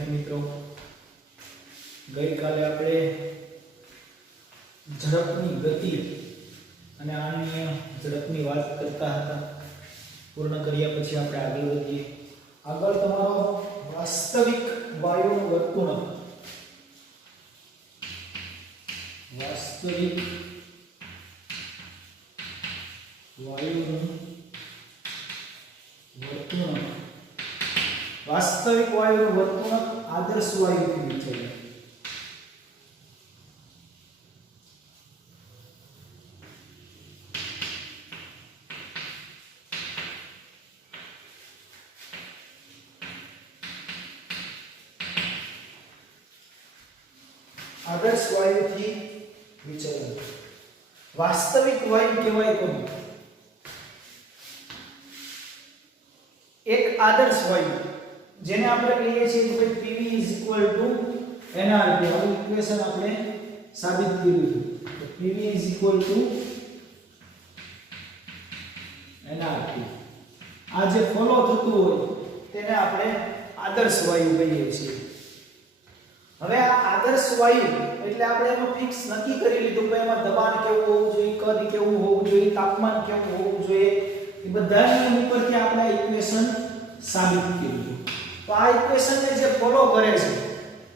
વિદ્યાર્થી મિત્રો, ગઈકાલે આપણે ઝડપની ગતિ અને આની ઝડપની વાત કરતા હતા. પૂર્ણ કર્યા પછી આપણે આગળ વધીએ. આગળ તમારો વાસ્તવિક વાયુનું વર્તુળક, વાસ્તવિક વાયુનું વર્તુળક, વાસ્તવિક વાયુનું વર્તુળક આદર્શ વાયુથી વિચલિત. આદર્શ વાયુથી વિચલન. વાસ્તવિક વાયુ કહેવાય કોને? એક આદર્શ વાયુ જેને આપણે કહીએ છીએ કે PV nRT. આ ઇક્વેશન આપણે સાબિત કર્યું છે. PV nRT. આ જે ફોલો થતું હોય તેને આપણે આદર્શ વાયુ કહીએ છીએ. હવે આ આદર્શ વાયુ એટલે આપણે એનું ફિક્સ નક્કી કરી લીધું કે એમાં દબાણ કેવું હોવું જોઈએ, કદ કેવું હોવું જોઈએ, તાપમાન કેવું હોવું જોઈએ. એ બધા નિયમ ઉપરથી આપણે આ ઇક્વેશન સાબિત કર્યું. તો આ ઇક્વેશનને જે ફોલો કરે છે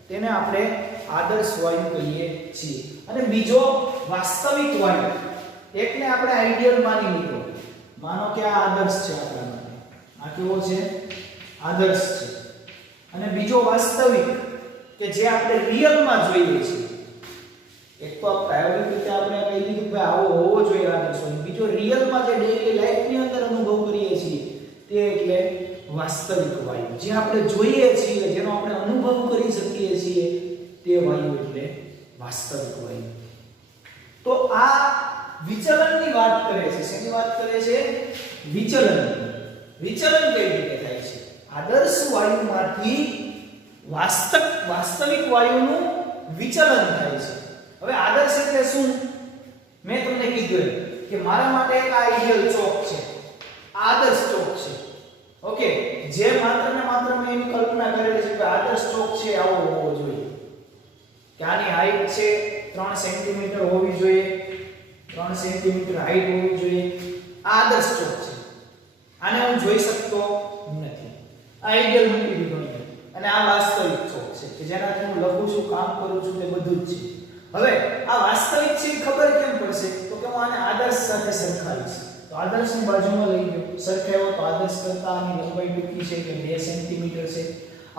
તેને આપણે આદર્શ વાયુ કહીએ છીએ. અને બીજો વાસ્તવિક વાયુ, એકને આપણે આઈડિયલ માની લીધો. માનો કે આ આદર્શ છે આપણા માટે, આ કેવો છે? આદર્શ છે. અને બીજો વાસ્તવિક કે જે આપણે રિયલમાં જોઈએ છીએ. એક તો પ્રાયોગિક રીતે આપણે કહી દીધું કે આવો હોવો જોઈએ આદર્શ વાયુ. બીજો રિયલમાં જે ડેઈલી લાઈફની અંદર અનુભવ કરીએ છીએ તે એટલે વાસ્તવિક વાયુ. જે આપણે જોઈએ છીએ, જેનો આપણે અનુભવ કરી શકીએ છીએ તે વાયુ એટલે વાસ્તવિક વાયુ. તો આ વિચલનની વાત કરે છે. શેની વાત કરે છે? વિચલન. વિચલન કઈ રીતે થાય છે? આદર્શ વાયુમાંથી વાસ્તવિક વાયુનું વિચલન થાય છે. હવે આદર્શ એટલે શું? મેં તમને કીધું કે મારા માટે એક આઈડિયલ ચોક છે, આદર્શ ચોક છે. ઓકે, જે માત્ર ને માત્ર મેં એની કલ્પના કરેલી છે કે આદર્શ ચોક છે આવો હોવો જોઈએ, કે આની હાઈટ છે 3 સેન્ટીમીટર હોવી જોઈએ, 3 સેન્ટીમીટર હાઈટ હોવી જોઈએ. આ આદર્શ ચોક છે. આને હું જોઈ શકતો નથી. આઈડિયલ મૂકી દીધો. અને આ વાસ્તવિક ચોક છે કે જેનાથી હું લખું છું, કામ કરું છું, તે બધું જ છે. હવે આ વાસ્તવિક છે ખબર કેમ પડશે? તો કે હું આને આદર્શ સાથે સરખાવીશ. તો આદર્શની બાજુમાં લઈ ગયો, સરખાવ્યો તો આદર્શ કરતા આની લંબાઈ ટૂંકી છે કે 2 સેન્ટીમીટર છે,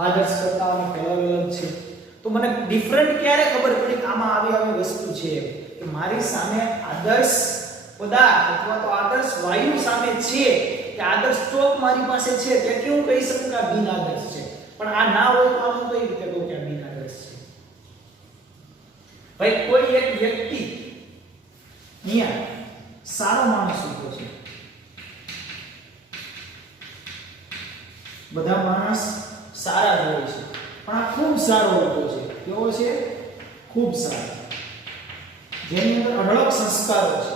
આદર્શ કરતા આનો કલર અલગ છે. તો મને ડિફરન્ટ ક્યારે ખબર પડી કે આમાં આવી વસ્તુ છે કે મારી સામે આદર્શ પદાર્થ અથવા તો આદર્શ વાયુ સામે છે, કે આદર્શ ચોક મારી પાસે છે, તેથી હું કહી શકું કે આ બિન આદર્શ છે. પણ આ ના હોય તો હું કઈ રીતે કહું કે આ બિન આદર્શ છે? ભાઈ, કોઈ એક વ્યક્તિ અહીંયા સારો માણસ હોતો છે. બધા માણસ સારા જ હોય છે, પણ આ ખૂબ સારો હોતો છે. કેવો છે? ખૂબ સારો. જેની અંદર અઢળક સંસ્કારો છે.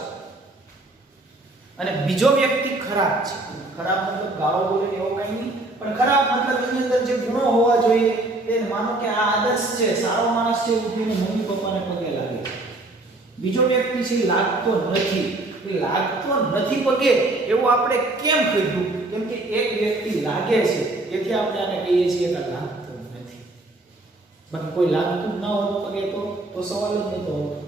અને બીજો વ્યક્તિ ખરાબ છે. ખરાબ મતલબ ગાળો બોલે એવો કઈ નહીં, પણ ખરાબ મતલબ એની અંદર જે ગુણો હોવા જોઈએ તે. માનો કે આ આદર્શ છે, સારો માણસ છે, ઉઠીને મમ્મી પપ્પાને પગે લાગે છે. બીજો વ્યક્તિ છે લાગતો નથી. એ લાગતો નથી પગે એવું આપણે કેમ કહીશું? કેમ કે એક વ્યક્તિ લાગે છે એટલે આપણે આને કહીએ છીએ કે લાગતો નથી. બાકી કોઈ લાગતું ન હોય પગે તો સવાલ જ નહોતો હોતો.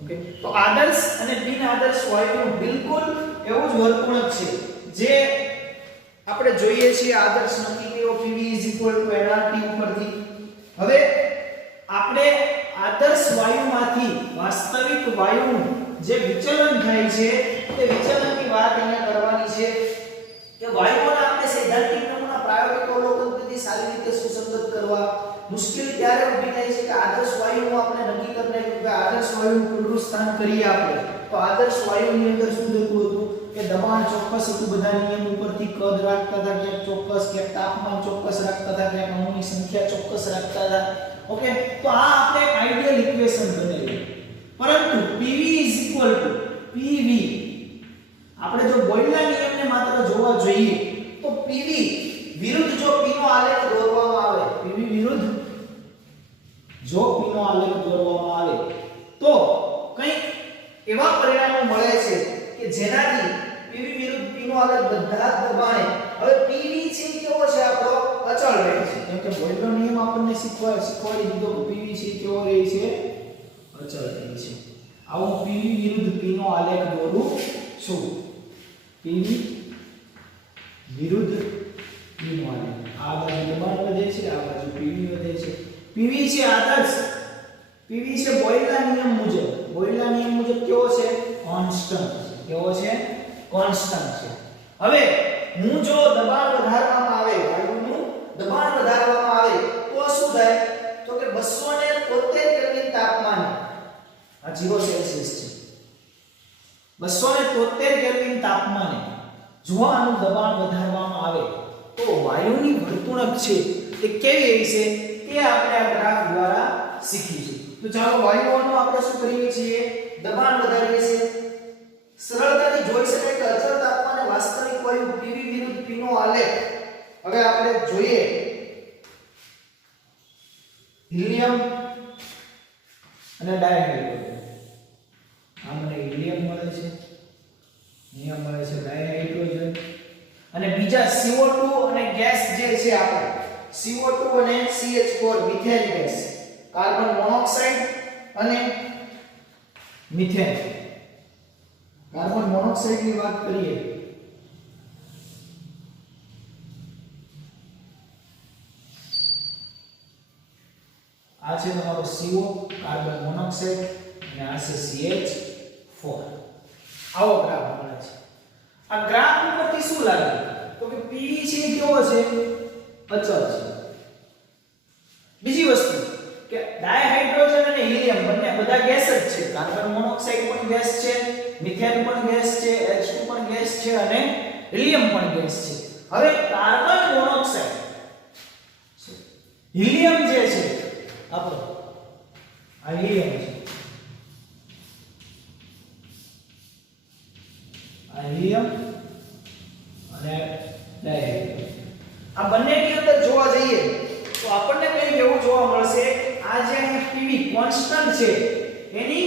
ઓકે, તો આદર્શ અને બિન આદર્શ વાયુનું બિલકુલ એવું જ વર્તુળક છે જે આપણે જોઈએ છીએ. આદર્શ નક્કી કર્યો PV nRT ઉપરથી. હવે આપણે આદર્શ વાયુમાંથી વાસ્તવિક વાયુનું જે વિચલન થાય છે તે વિચલનની વાત અહીંયા કરવાની છે કે વાયુઓના આપણે સૈદ્ધાંતિક નમૂના પ્રાયોગિક અવલોકન પદ્ધતિ સારી રીતે સુસંગત કરવા મુશ્કેલ ત્યારે ઊભી થાય છે કે આદર્શ વાયુનું આપણે નક્કી કરી નાખ્યું કે આદર્શ વાયુનું પૂર્વ સ્થાન કરીએ આપણે. તો આદર્શ વાયુની અંદર શું થતું હતું કે દબાણ ચોક્કસ હતું, બધા નિયમ ઉપરથી કદ રાખતા હતા, ક્યાંક ચોક્કસ, ક્યાંક તાપમાન ચોક્કસ રાખતા હતા, ક્યાંક અણુની સંખ્યા ચોક્કસ રાખતા હતા. ઓકે, તો આ આપણે એક આઈડિયલ ઇક્વેશન બનાવી. પરંતુ PV PV આપણે જો બોયલના નિયમને માત્ર જોવા જોઈએ તો PV વિરુદ્ધ જો P નો આલેખ દોરવામાં આવે, PV પરિણામો મળે છે કે જેનાથી PV વિરુદ્ધ P નો આલેખ બધા જ દબાણે હવે PV છે કેવો છે આપણો અચળ રહે છે કેમ કે બોયલનો નિયમ આપણને શીખવાડી દીધો કે PV છે કેવો રહે છે અચળ રહે છે આવું PV વિરુદ્ધ P નો આલેખ દોરું છું PV વિરુદ્ધ P નો આલેખ આ બાજુ દબાણ વધે છે આ બાજુ PV વધે છે PV છે આદર્શ PV છે બોયલના નિયમ મુજબ કેવો છે કોન્સ્ટન્ટ કેવો છે કોન્સ્ટન્ટ છે હવે હું જો દબાણ વધારવામાં આવે વાયુનું દબાણ વધારવામાં આવે તો શું થાય તો કે 273 કેલ્વિન તાપમાને આ 0 સેલ્સિયસ છે 273 કેલ્વિન તાપમાને જો આનું દબાણ વધારવામાં આવે તો વાયુની વર્તણૂક છે તે કેવી હશે તે આપણે આ ગ્રાફ દ્વારા શીખીશું તો ચાલો વાયુઓનું આપણે શું કરીએ છીએ દબાણ વધારીએ છીએ સરળતાથી જોઈ શકાય કે અચળ તાપમાને વાસ્તવિક વાયુ PV વિરુદ્ધ P નો આલેખ હવે આપણે જોઈએ હિલિયમ અને ડાયહાઇડ્રોજન આ મને હિલિયમ મળે છે અહીંયા મળે છે ડાયહાઇડ્રોજન અને બીજા CO2 અને ગેસ જે છે આપણે CO2 અને CH4 methane gas carbon monoxide અને મિથેન કાર્બન મોનોક્સાઇડ ની વાત કરીએ આ છે તમારો CO કાર્બન મોનોક્સાઇડ અને આ છે CH4 આવો ગ્રાફ મળે છે આ ગ્રાફ ઉપરથી શું લાગે તો કે PV છે કેવો છે અચળ છે બીજી વસ્તુ કે ડાયહાઇડ્રોજન અને હિલિયમ બંને બધા ગેસ જ છે કાર્બન મોનોક્સાઇડ પણ ગેસ છે મિથેન પણ ગેસ છે H2 પણ ગેસ છે અને હિલિયમ પણ ગેસ છે હવે કાર્બન મોનોક્સાઇડ હિલિયમ જે છે આપણો આ હિલિયમ છે આ હિલિયમ અને ડાયહાઇડ્રોજન આ બંનેની અંદર જોવા જઈએ તો આપણને કંઈક એવું જોવા મળશે આ જે અહીંયા PV કોન્સ્ટન્ટ છે એની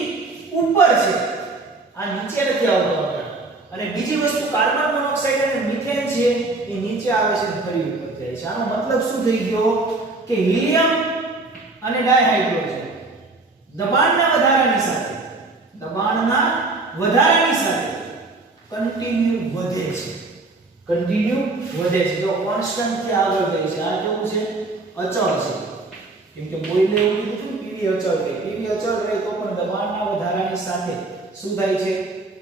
ઉપર છે આ નીચે નથી આવતો અને બીજી વસ્તુ કાર્બન મોનોક્સાઇડ અને મિથેન છે એ નીચે આવે છે ફરી ઉપર જાય છે આનો મતલબ શું થઈ ગયો કે હિલિયમ અને ડાયહાઇડ્રોજન દબાણના વધારાની સાથે કન્ટિન્યુ વધે છે જો કોન્સ્ટન્ટ થી આગળ જાય છે આ કેવું છે અચળ છે કેમ કે બોયલે એવું કીધું PV અચળ રહે PV અચળ રહે તો પણ દબાણના વધારાની સાથે શું થાય છે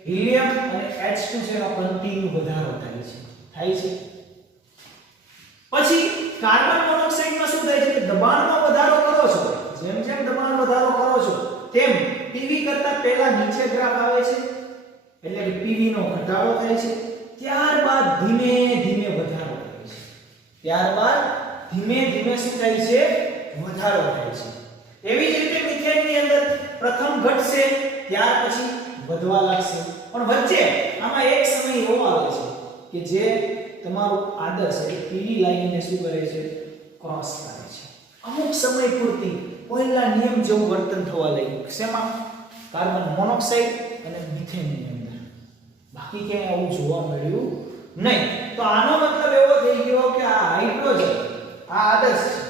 હિલિયમ અને H2 છે એનો કન્ટિન્યુ વધારો થાય છે પછી કાર્બન મોનોક્સાઇડમાં શું થાય છે કે દબાણમાં વધારો કરો છો જેમ દબાણ વધારો કરો છો તેમ PV કરતા પહેલા નીચે ગ્રાફ આવે છે એટલે કે PV નો ઘટાડો થાય છે ત્યારબાદ ધીમે ધીમે વધારો થાય છે શું થાય છે વધારો થાય છે એવી જ રીતે મિથેનની અંદર પ્રથમ ઘટશે ત્યાર પછી વધવા લાગશે પણ વચ્ચે આમાં એક સમય એવો આવે છે કે જે તમારું આદર્શ એટલે PV લાઈનને શું કરે છે ક્રોસ કરે છે અમુક સમય પૂરતી પહેલા નિયમ જેવું વર્તન થવા લાગ્યું શેમાં કાર્બન મોનોક્સાઇડ અને મિથેનની અંદર બાકી ક્યાંય આવું જોવા મળ્યું નહીં તો આનો મતલબ એવો થઈ ગયો કે આ હાઇડ્રોજન આ આદર્શ છે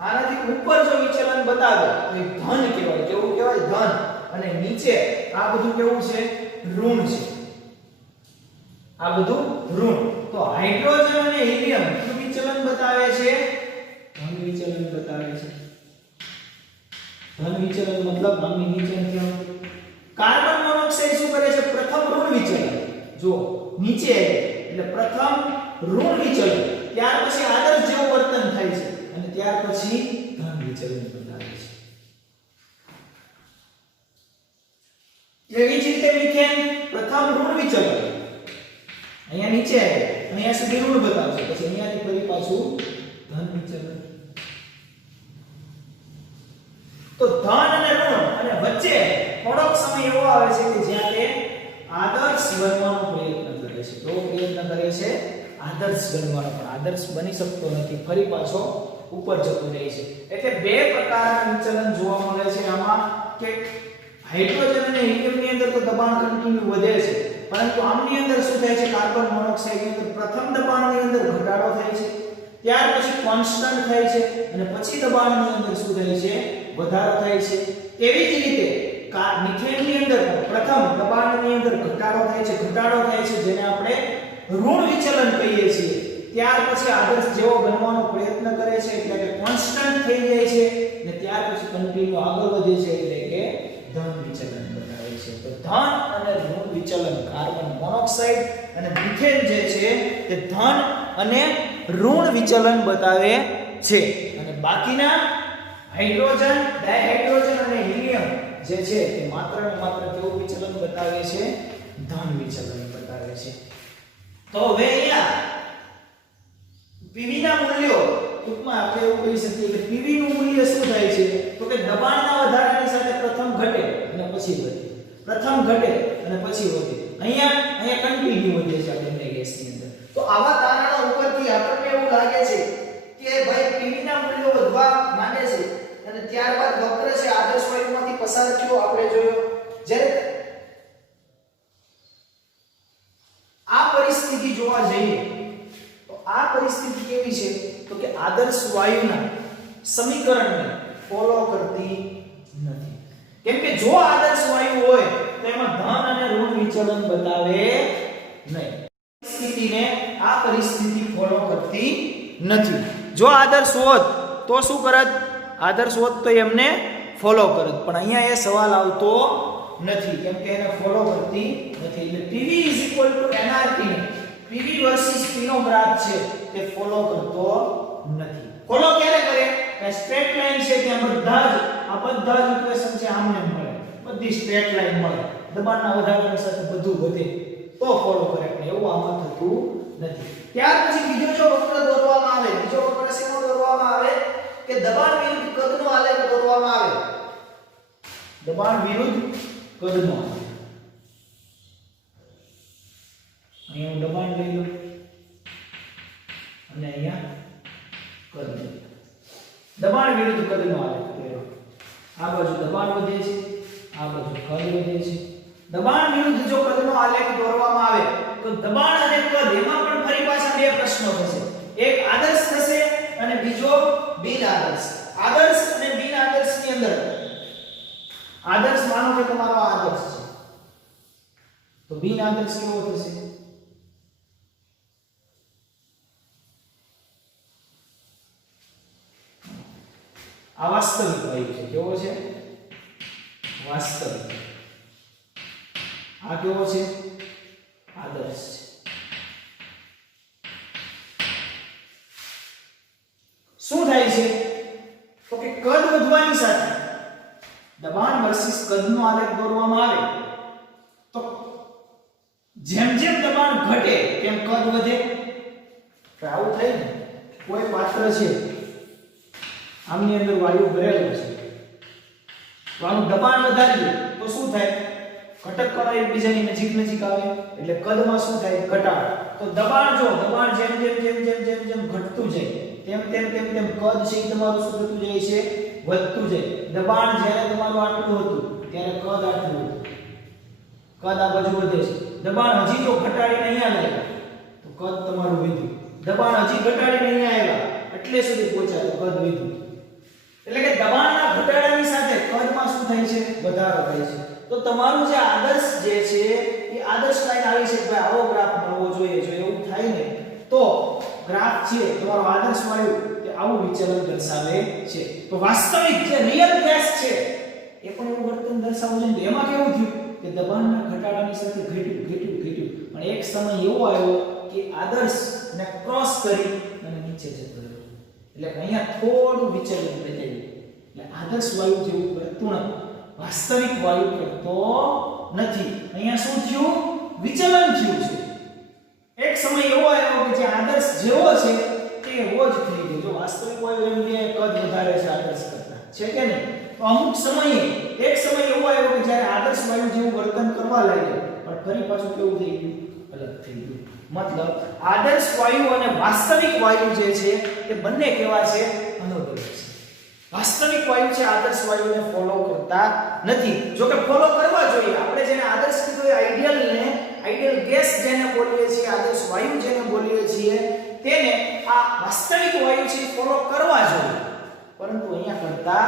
આનાથી ઉપર જો વિચલન બતાવે તો એ ધન કહેવાય કેવું કહેવાય ધન અને નીચે આ બધું કેવું છે ઋણ છે આ બધું ઋણ તો હાઇડ્રોજન અને હિલિયમ શું વિચલન બતાવે છે ધન વિચલન બતાવે છે ધન વિચલન મતલબ આની નીચે નથી આવતું કાર્બન મોનોક્સાઇડ શું કરે છે પ્રથમ ઋણ વિચલન જો નીચે એટલે પ્રથમ ઋણ વિચલન ત્યાર પછી આદર્શ જેવું વર્તન થાય છે અને ત્યાર પછી ધન વિચલન બતાવે છે એવી જ રીતે મિથેન પ્રથમ ઋણ વિચલન અહીંયા નીચે અહીંયા સુધી ઋણ બતાવશે પછી અહીંયાથી ફરી પાછું ધન વિચલન તો ધન અને ઋણ અને વચ્ચે થોડોક સમય એવો આવે છે કે જ્યાં તે આદર્શ બનવાનો પ્રયત્ન કરે છે તો પ્રયત્ન કરે છે આદર્શ બનવાનો પણ આદર્શ બની શકતો નથી ફરી પાછો ઉપર જતો જાય છે એટલે બે પ્રકારના વિચલન જોવા મળે છે આમાં કે હાઇડ્રોજન અને હિલિયમની અંદર તો દબાણ કન્ટિન્યુ વધે છે, પરંતુ આમની અંદર શું થાય છે, કાર્બન મોનોક્સાઇડની અંદર પ્રથમ દબાણની અંદર ઘટાડો થાય છે, ત્યાર પછી કોન્સ્ટન્ટ થાય છે અને પછી દબાણની અંદર શું થાય છે, વધારો થાય છે. તેવી જ રીતે મિથેનની અંદર પ્રથમ દબાણની અંદર ઘટાડો થાય છે જેને આપણે ઋણ વિચલન કહીએ છીએ. ત્યાર પછી આદર્શ જેવો બનવાનો પ્રયત્ન કરે છે એટલે કે કોન્સ્ટન્ટ થઈ જાય છે અને ત્યાર પછી કન્ટિન્યુ આગળ વધે છે એટલે કે ધન વિચલન બતાવે છે. તો ધન અને ઋણ વિચલન કાર્બન મોનોક્સાઇડ અને મિથેન જે છે તે ધન અને ઋણ વિચલન બતાવે છે અને બાકીના હાઇડ્રોજન, ડાયહાઇડ્રોજન અને હિલિયમ જે છે તે માત્ર ને માત્ર કેવું વિચલન બતાવે છે, ધન વિચલન બતાવે છે. તો હવે અહીંયા PV ના મૂલ્યો ટૂંકમાં આપણે એવું કહી શકીએ કે PV નું મૂલ્ય શું થાય છે તો કે દબાણના વધારાની સાથે પ્રથમ ઘટે અને પછી વધે, પ્રથમ ઘટે અને પછી વધે. અહીંયા કન્ટિન્યુ વધે છે આ બંને ગેસની અંદર. તો આવા તારણો ઉપરથી આપણને એવું લાગે છે કે ભાઈ PV ના મૂલ્યો વધવા માંડે છે અને ત્યારબાદ વક્ર છે આદર્શ વાયુમાંથી પસાર થયો આપણે જોયો. જ્યારે આ પરિસ્થિતિ જોવા જઈએ તો આ પરિસ્થિતિ કેવી છે તો કે આદર્શ વાયુના સમીકરણને ફોલો કરતી નથી. કેમ કે જો આદર્શ વાયુ હોય તો એમાં ધન અને ઋણ વિચલન બતાવે નહીં. આ પરિસ્થિતિ ફોલો કરતી નથી. જો આદર્શ હોત તો શું કરત, આદર્શ હોત તો એમને ફોલો કરત, પણ અહીંયા એ સવાલ આવતો નથી કેમ કે એને ફોલો કરતી નથી. એટલે PV nRT ને PV વર્સિસ P નો ગ્રાફ છે તે ફોલો કરતો નથી. ફોલો ક્યારે કરે કે સ્ટ્રેટ લાઈન છે ત્યાં બધા જ ઇક્વેશન છે આમને મળે, બધી સ્ટ્રેટ લાઈન મળે, દબાણના વધારાની સાથે બધું વધે તો ફોલો કરે, પણ એવું આમાં થતું નથી. ત્યાર પછી બીજો જો વક્ર દોરવામાં આવે, બીજો વક્ર શેનો દોરવામાં આવે કે દબાણ વિરુદ્ધ કદનો આલેખ દોરવામાં આવે. દબાણ વિરુદ્ધ કદનો આલેખ. અહીંયા દબાણ લઈ લો અને અહીંયા કદ લઈ લો. દબાણ વિરુદ્ધ કદનો આલેખ કર્યો. આ બાજુ દબાણ વધે છે, આ બાજુ કદ વધે છે. દબાણ વિરુદ્ધ જો કદનો આલેખ દોરવામાં આવે તો દબાણ અને કદ એમાં પણ ફરી પાછા બે પ્રશ્નો થશે. એક આદર્શ થશે અને બીજો બિન આદર્શ. આદર્શ અને બિન આદર્શની અંદર આદર્શ માનો કે તમારો આદર્શ છે તો બિન આદર્શ કેવો થશે? આ વાસ્તવિક વાયુ છે. કેવો છે? વાસ્તવિક. આ કેવો છે? આદર્શ છે. શું થાય છે તો કે કદ વધવાની સાથે દબાણ વર્સિસ કદનો આલેખ દોરવામાં આવે તો જેમ જેમ દબાણ ઘટે તેમ કદ વધે. તો આવું થાય ને, કોઈ પાત્ર છે આમની અંદર વાયુ ભરેલો છે તો આનું દબાણ વધારીએ તો શું થાય? ઘટક કણો એકબીજાની નજીક આવે એટલે કદમાં શું થાય? ઘટાડો. તો દબાણ જેમ ઘટતું જાય તેમ કદ છે તમારું શું થતું જાય છે? વધતું જાય. દબાણ જ્યારે તમારું આટલું હતું ત્યારે કદ આટલું હતું, કદ આ બાજુ વધે છે. દબાણ હજી જો ઘટાડીને અહીંયા લાવ્યા તો કદ તમારું વધ્યું. દબાણ હજી ઘટાડીને અહીંયા આવ્યા એટલે સુધી પહોંચ્યા તો કદ વધ્યું. એટલે કે દબાણના ઘટાડાની સાથે કદમાં શું થાય છે? વધારો થાય છે. તો તમારું જે આદર્શ જે છે એ આદર્શ લાઈન આવી છે કે ભાઈ આવો ગ્રાફ મળવો જોઈએ. જો એવું થાય ને તો ગ્રાફ છે તમારો આદર્શ વાયુ તે આવું વિચલન દર્શાવે છે. તો વાસ્તવિક જે રિયલ ગેસ છે એ પણ એવું વર્તન દર્શાવવું જોઈએ. એમાં કેવું થયું કે દબાણના ઘટાડાની સાથે ઘટ્યું પણ એક સમય એવો આવ્યો કે આદર્શ ને ક્રોસ કરી અને નીચે જતો રહ્યો. એટલે અહીંયા થોડું વિચલન થઈ જાય. એટલે આદર્શ વાયુ જેવું વર્તન વાસ્તવિક વાયુ કરતો નથી. અહીંયા શું થયું? વિચલન થયું છે. એક સમય એવો આવ્યો કે જે આદર્શ જેવો છે તે એવો જ થઈ ગયો. જો વાસ્તવિક વાયુ એમ કે કદ વધારે છે આદર્શ કરતા, છે કે નહીં? તો અમુક સમયે એક સમય એવો આવ્યો કે જ્યારે આદર્શ વાયુ જેવું વર્તન કરવા લાગ્યો પણ ફરી પાછું કેવું થઈ ગયું? અલગ થઈ ગયું. મતલબ આદર્શ વાયુ અને વાસ્તવિક વાયુ જે છે તે બંને કેવા છે? અલગ છે. વાસ્તવિક વાસ્તવિક વાયુ છે આદર્શ વાયુને ફોલો કરતા નથી. જો કે ફોલો કરવા જોઈએ. આપણે જેને આદર્શ કીધું એ આઈડિયલ ગેસ જેને બોલીએ છીએ, આદર્શ વાયુ જેને બોલીએ છીએ, તેને આ વાસ્તવિક વાયુ છે ફોલો કરવા જોઈએ, પરંતુ અહીંયા કરતા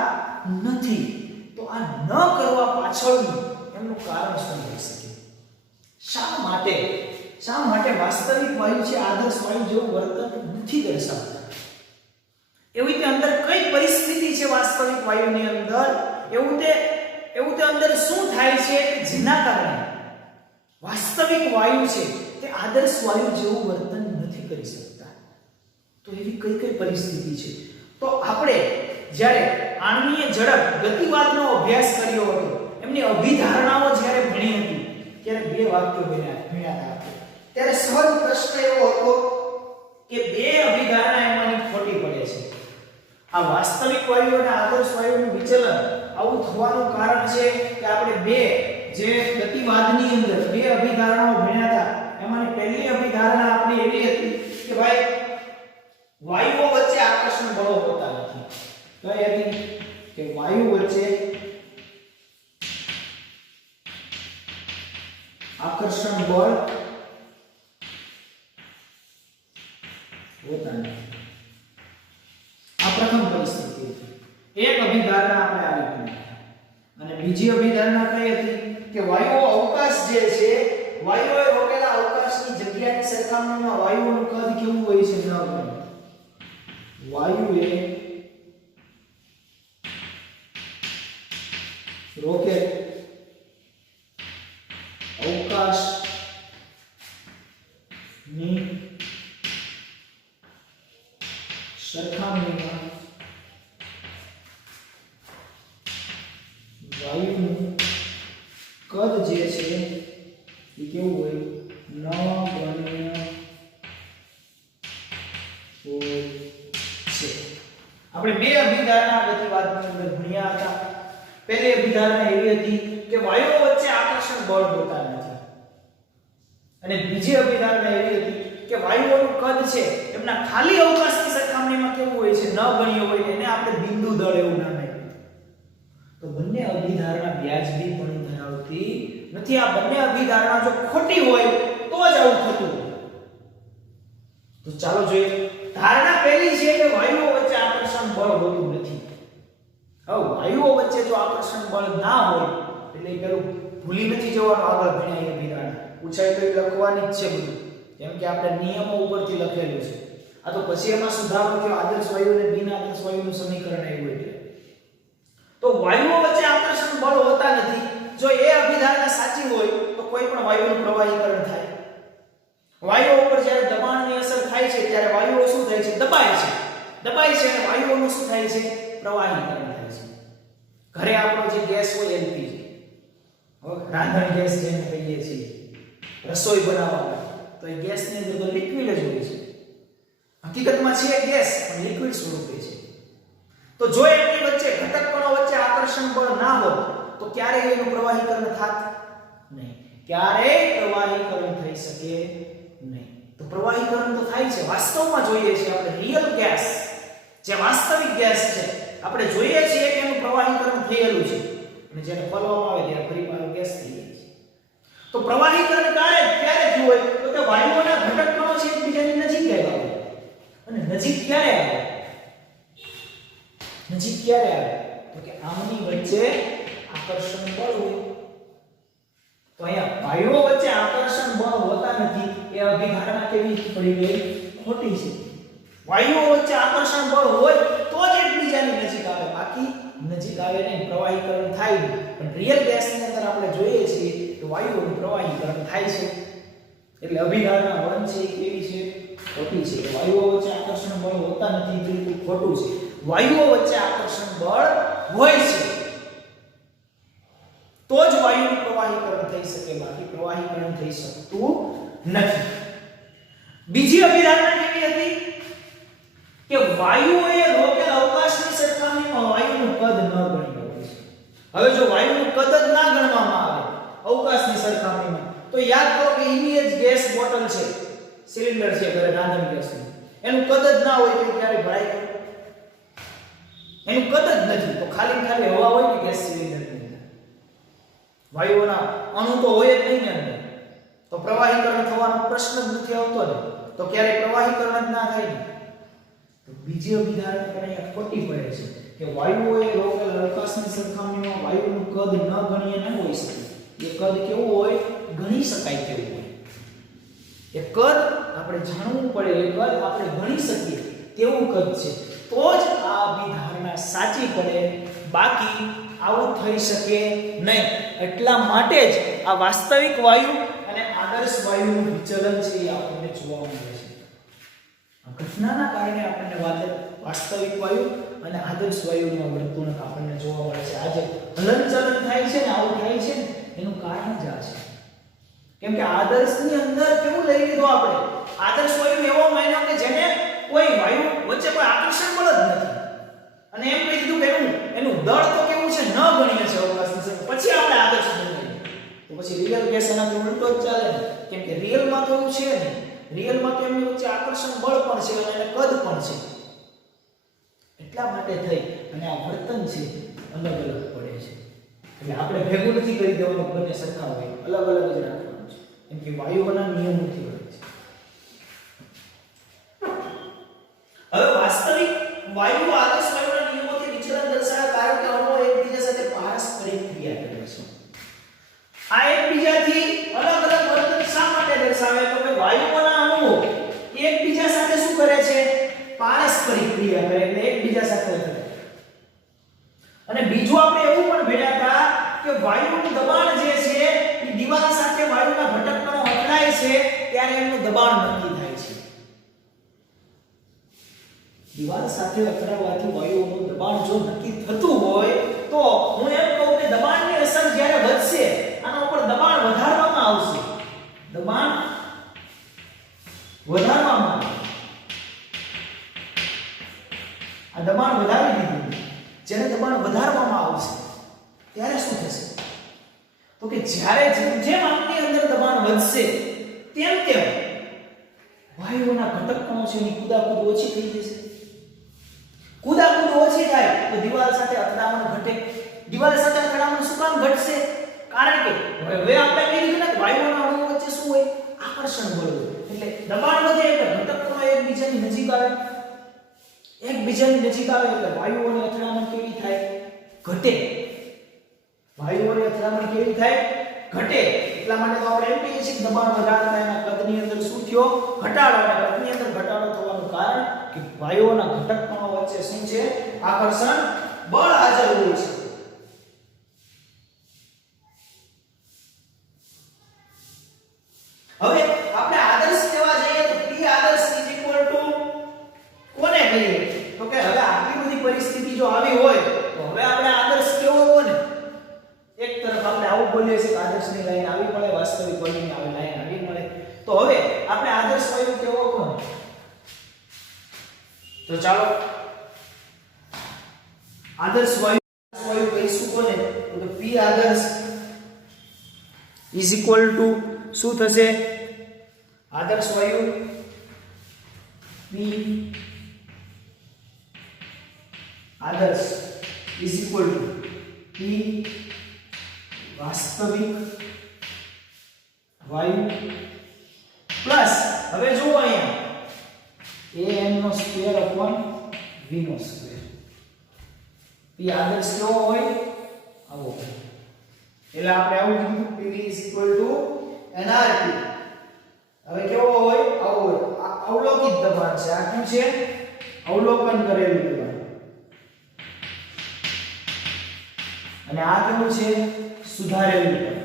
નથી. તો આ ન કરવા પાછળનું એમનું કારણ શું હોઈ શકે? શા માટે વાસ્તવિક વાયુ છે આદર્શ વાયુ જેવું વર્તન નથી દર્શાવતા? એવી રીતે અંદર કઈ પરિસ્થિતિ છે વાસ્તવિક વાયુની અંદર? એવું તે અંદર શું થાય છે કે જેના કારણે વાસ્તવિક વાયુ છે તે આદર્શ વાયુ જેવું વર્તન નથી કરી શકતા? તો એવી કઈ પરિસ્થિતિ છે? તો આપણે જ્યારે આણ્વીય ઝડપ ગતિવાદનો અભ્યાસ કર્યો હતો, એમની અભિધારણાઓ જ્યારે ભણી હતી, ત્યારે બે વાક્યો ભણ્યા હતા. ત્યારે સહજ પ્રશ્ન એવો હતો કે બે અભિધારણા એમાંની ખોટી પડે છે. આ વાસ્તવિક વાયુ અને આદર્શ વાયુનું વિચલન આવું થવાનું કારણ છે કે આપણે બે જે ગતિવાદની અંદર બે અભિધારણાઓ ભણ્યા હતા, એમાંની પહેલી અભિધારણા આપણી એવી હતી કે ભાઈ વાયુઓ વચ્ચે આકર્ષણ બળો હોતા નથી. કઈ હતી? કે વાયુ વચ્ચે આકર્ષણ બળ હોતા નથી. આ પ્રથમ પરિસ્થિતિ હતી. એક અભિધારણા આપણે આવી ગઈ. અને બીજી અભિધારણા કઈ હતી? કે વાયુઓ અવકાશ જે છે, વાયુઓએ રોકેલા અવકાશની જગ્યાની સરખામણીમાં વાયુઓનું કદ કેવું હોય છે? ન ગણ્યું. વાયુએ રોકેલ અવકાશની સરખામણીમાં વાયુનું કદ જે છે એ કેવું હોય? નગણ્ય હોય છે. આપણે બે અભિધારણા ગતિવાદની અંદર ભણ્યા હતા. પહેલી અભિધારણા એવી હતી કે વાયુઓ વચ્ચે આકર્ષણ બળ હોતા નથી, અને બીજી અભિધારણા એવી હતી કે વાયુઓનું કદ છે એમના ખાલી અવકાશની સરખામણીમાં કેવું હોય છે? ન ગણ્ય હોય. એને આપણે બિંદુ દળ એવું નામ આપ્યું. તો બંને અભિધારણા વ્યાજબીપણું ધરાવતી નથી. આ બંને અભિધારણા જો ખોટી હોય તો જ આવું થતું હોય. તો ચાલો જોઈએ. ધારણા પહેલી છે કે વાયુઓ વચ્ચે આકર્ષણ બળ હોતું નથી. હવે વાયુઓ વચ્ચે જો આકર્ષણ બળ ના હોય એટલે પેલું ભૂલી નથી જવાનું. આગળ ભણ્યા અભિધારણા પૂછાય તો લખવાની જ છે બધું, કેમ કે આપણે નિયમો ઉપરથી લખેલું છે. આ તો પછી એમાં સુધારો થયો, આદર્શ વાયુ અને બિન આદર્શ વાયુનું સમીકરણ આવ્યું. એટલે તો વાયુઓ વચ્ચે આકર્ષણ બળ હોતા નથી. જો એ અભિધારણા સાચી હોય તો કોઈ પણ વાયુનું પ્રવાહીકરણ થાય. વાયુઓ ઉપર જ્યારે દબાણની અસર થાય છે ત્યારે વાયુઓ શું થાય છે? દબાય છે અને વાયુઓનું શું થાય છે? પ્રવાહીકરણ થાય છે. ઘરે આપણો જે ગેસ હોય એલપીજી, રાંધણ ગેસ જેને કહીએ છીએ, રસોઈ બનાવવા માટે, તો એ ગેસની અંદર તો લિક્વિડ જ હોય છે. હકીકતમાં છે ગેસ પણ લિક્વિડ સ્વરૂપે છે. તો જો એમની વચ્ચે ઘટકકણો વચ્ચે આકર્ષણ બળ ના હોત તો ક્યારેય એનું પ્રવાહીકરણ થાત નહીં. ક્યારેય પ્રવાહીકરણ થઈ શકે નહીં. તો પ્રવાહીકરણ તો થાય છે. વાસ્તવમાં જોઈએ છીએ આપણે રિયલ ગેસ, જે વાસ્તવિક ગેસ છે, આપણે જોઈએ છીએ કે એનું પ્રવાહીકરણ થયેલું છે, અને જ્યારે ખોલવામાં આવે ત્યારે ફરી પાછો ગેસ થઈ જાય છે. તો પ્રવાહીકરણ ક્યારે થયું હોય? તો કે વાયુઓના ઘટકકણો છે એકબીજાની નજીક આવ્યા હોય. અને નજીક ક્યારે આવે? તો કે આમની વચ્ચે આકર્ષણ બળ હોય. તો અહીંયા વાયુઓ વચ્ચે આકર્ષણ બળ હોતા નથી. એ અભિધારણા કેવી પડી ગઈ? ખોટી છે. વાયુઓ વચ્ચે આકર્ષણ બળ હોય તો જ એકબીજાની નજીક આવે, બાકી નજીક આવે નહીં, પ્રવાહીકરણ થાય નહીં. પણ રિયલ ગેસની અંદર આપણે જોઈએ છીએ કે વાયુઓનું પ્રવાહીકરણ થાય છે. એટલે અભિધારણા 1 છે કેવી છે? ખોટી છે. કે વાયુઓ વચ્ચે આકર્ષણ બળ હોતા નથી, બિલકુલ ખોટું છે. વાયુઓ વચ્ચે આકર્ષણ બળ હોય છે તો જ વાયુનું પ્રવાહીકરણ થઈ શકે, બાકી પ્રવાહીકરણ થઈ શકતું નથી. બીજી અભિધારણા કેવી હતી? કે વાયુઓએ રોકેલ અવકાશની સરખામણીમાં વાયુનું કદ ન ગણ્યું હોય છે. હવે જો વાયુનું કદ જ ના ગણવામાં આવે અવકાશની સરખામણીમાં, તો યાદ કરો કે ઇમેજ ગેસ બોટલ છે, સિલિન્ડર છે ઘરે રાંધણ ગેસનું, એનું કદ જ ના હોય તો ક્યારે ભરાય? એનું કદ જ નથી, તો ખાલી ને ખાલી હવા હોય કે ગેસ સિલિન્ડરની અંદર વાયુઓના અણુ તો હોય જ નહીં ને અંદર, તો પ્રવાહીકરણ થવાનો પ્રશ્ન જ નથી આવતો ને, તો ક્યારે પ્રવાહીકરણ જ ના થાય ને. તો બીજી અભિધારણા પણ અહીંયા ખોટી પડે છે કે વાયુઓએ રોકેલ અવકાશની સરખામણીમાં વાયુનું કદ ન ગણીએ ન હોઈ શકે. એ કદ કેવું હોય? ગણી શકાય તેવું હોય. એ કદ આપણે જાણવું પડે, એ કદ આપણે ગણી શકીએ તેવું કદ છે, તો જ આ અભિધારણા સાચી પડે, બાકી આવું થઈ શકે નહીં. એટલા માટે જ આ વાસ્તવિક વાયુ અને આદર્શ વાયુનું વિચલન છે એ આપણને જોવા મળે છે. આ ઘટનાના કારણે આપણને વાસ્તવિક વાયુ અને આદર્શ વાયુની વર્તણૂક આપણને જોવા મળે છે. આજે હલનચલન થાય છે ને, આવું થાય છે ને, એનું કારણ જ આ છે. કેમ કે આદર્શની અંદર કેવું લઈ લીધું આપણે? આદર્શ વાયુ એવો માન્યો કે જેને કોઈ વાયુ વચ્ચે કોઈ આકર્ષણ બળ જ નથી, અને એમ કહી દીધું કે એનું દળ તો કેવું છે? ન ગણીય છે અવકાશની સાથે. પછી આપણે આદર્શ બનાવીએ તો પછી રિયલ કેસ એનાથી ઉલટો જ ચાલે ને. કેમ કે રિયલમાં તો એવું છે ને, રિયલમાં તો એમની વચ્ચે આકર્ષણ બળ પણ છે અને એને કદ પણ છે. એટલા માટે થઈ અને આ વર્તન છે અલગ અલગ પડે છે. એટલે આપણે ભેગું નથી કરી દેવાનું બંને સરખા હોય, અલગ અલગ જ રાખવાનું છે. કેમ કે વાયુઓના નિયમોથી બને છે. હવે વાસ્તવિક વાયુ આદર્શ વાયુના નિયમોથી વિચલન દર્શાવે કારણ કે અણુઓ એકબીજા સાથે પારસ્પરિક ક્રિયા કરે છે. આ એકબીજાથી અલગ અલગ વર્તન શા માટે દર્શાવે? તો કે વાયુઓના અણુઓ એકબીજા સાથે શું કરે છે? પારસ્પરિક ક્રિયા કરે, એટલે એકબીજા સાથે કરે. અને બીજું આપણે એવું પણ ભણ્યા હતા કે વાયુનું દબાણ જે છે એ દિવાલ સાથે વાયુના ઘટકકણો અથડાય છે ત્યારે એનું દબાણ નક્કી થાય છે. દિવાલ સાથે અથડાવાથી વાયુઓનું દબાણ જો નક્કી થતું હોય તો હું એમ કહું કે દબાણની અસર જ્યારે વધશે, આના ઉપર દબાણ વધારવામાં આવશે, દબાણ વધારવામાં આવે. આ દબાણ વધારી દીધું. જ્યારે દબાણ વધારવામાં આવશે ત્યારે શું થશે? તો કે જ્યારે જેમ જેમ આપની અંદર દબાણ વધશે તેમ તેમ વાયુઓના ઘટકકણો છે એની કુદાકુદ ઓછી થઈ જશે. કુદાકુદ ઓછી થાય તો દિવાલ સાથે અથડામણ ઘટે. દિવાલ સાથે અથડામણ શું કામ ઘટશે? કારણ કે હવે આપણે કીધું ને વાયુઓના અણુઓ વચ્ચે શું હોય? આકર્ષણ બળ હોય. એટલે દબાણ વધે એટલે ઘટકકણો એકબીજાની નજીક આવે. એકબીજાની નજીક આવે એટલે વાયુઓની અથડામણ કેવી થાય? ઘટે. વાયુઓની અથડામણ કેવી થાય? ઘટે. એટલા માટે તો આપણે એમ કહીએ છીએ કે દબાણ વધારતા એના કદની અંદર શું થયો? ઘટાડો. અને કદની અંદર ઘટાડો થવાનું કારણ કે વાયુઓના ઘટકકણો વચ્ચે શું છે? આકર્ષણ બળ હાજર હોય છે. હવે આપણે આદર્શ લેવા જઈએ તો P આદર્શ કોને કહીએ? તો કે હવે આટલી બધી પરિસ્થિતિ જો આવી હોય તો હવે આપણે આદર્શ કેવો કોને? એક તરફ આપણે આવું બોલીએ છીએ કે આદર્શની લાઈન આવી મળે, વાસ્તવિક વાયુની આવી લાઈન આવી મળે, તો હવે આપણે આદર્શ વાયુ કેવો કોને? તો ચાલો આદર્શ વાયુ કહીશું કોને? તો કે P આદર્શ ઇઝ ઇક્વલ ટુ શું થશે? આદર્શ વાયુ P આદર્શ ઇઝ ઇક્વલ ટુ P વાસ્તવિક વાયુ પ્લસ, હવે જુઓ અહીંયા an નો સ્ક્વેર અપોન v નો સ્ક્વેર. P આદર્શ કેવો હોય? આવો. એટલે આપણે આવું કીધું PV is equal to nRT. હવે કેવો હોય? આવો હોય. આ અવલોકિત દબાણ છે. આ શું છે? અવલોકન કરેલું દબાણ. અને આ કેવું છે? સુધારેલું દબાણ.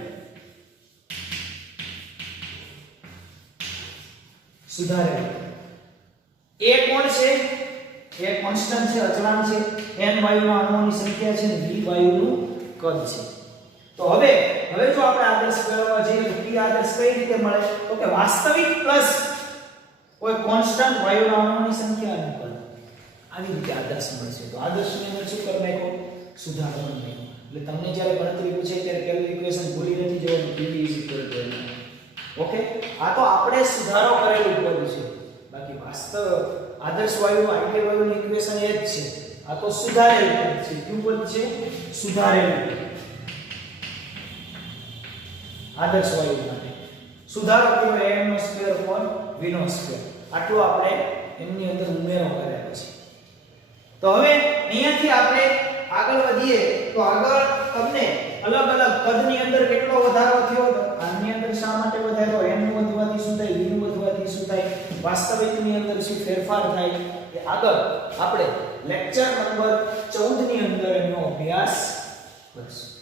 સુધારેલું. એ કોણ છે? એ કોન્સ્ટન્ટ છે, અચળાંક છે. n વાયુના અણુઓની સંખ્યા છે અને v વાયુનું કદ છે. તો હવે જો આપણે આદર્શ મેળવવા જઈએ તો P આદર્શ કઈ રીતે મળે? તો કે વાસ્તવિક પ્લસ કોઈ કોન્સ્ટન્ટ વાયુના અણુઓની સંખ્યા અને કદ. આવી રીતે આદર્શ મળશે. તો આદર્શની અંદર શું કરી નાખો? સુધારો કરી નાખો. એટલે તમને જ્યારે ગણતરી પૂછે ત્યારે પહેલું ઇક્વેશન ભૂલી નથી જવાનું. P is equal to n. Okay, આ તો આપણે સુધારો કરેલું પદ છે. બાકી વાસ્તવ આદર્શ વાયુ આઈડિયલ વાયુની ઇક્વેશન એ જ છે. આ તો સુધારેલ પદ છે. કયું પદ છે? સુધારેલ પદ. આદર્શ વાયુ માટે સુધારો કયો? m નો સ્ક્વેર upon v નો સ્ક્વેર. આટલું આપણે એમની અંદર ઉમેરો કરેલો છે. તો હવે અહીંયાથી આપણે આગળ વધીએ તો આગળ તમને અલગ અલગ પદની અંદર કેટલો વધારો થયો? આની અંદર શા માટે વધારો? n નું વધવાથી શું થાય? v નું વધવાથી શું થાય? વાસ્તવિકની અંદર શું ફેરફાર થાય? એ આગળ આપણે લેક્ચર નંબર 14 ની અંદર એનો અભ્યાસ કરશું.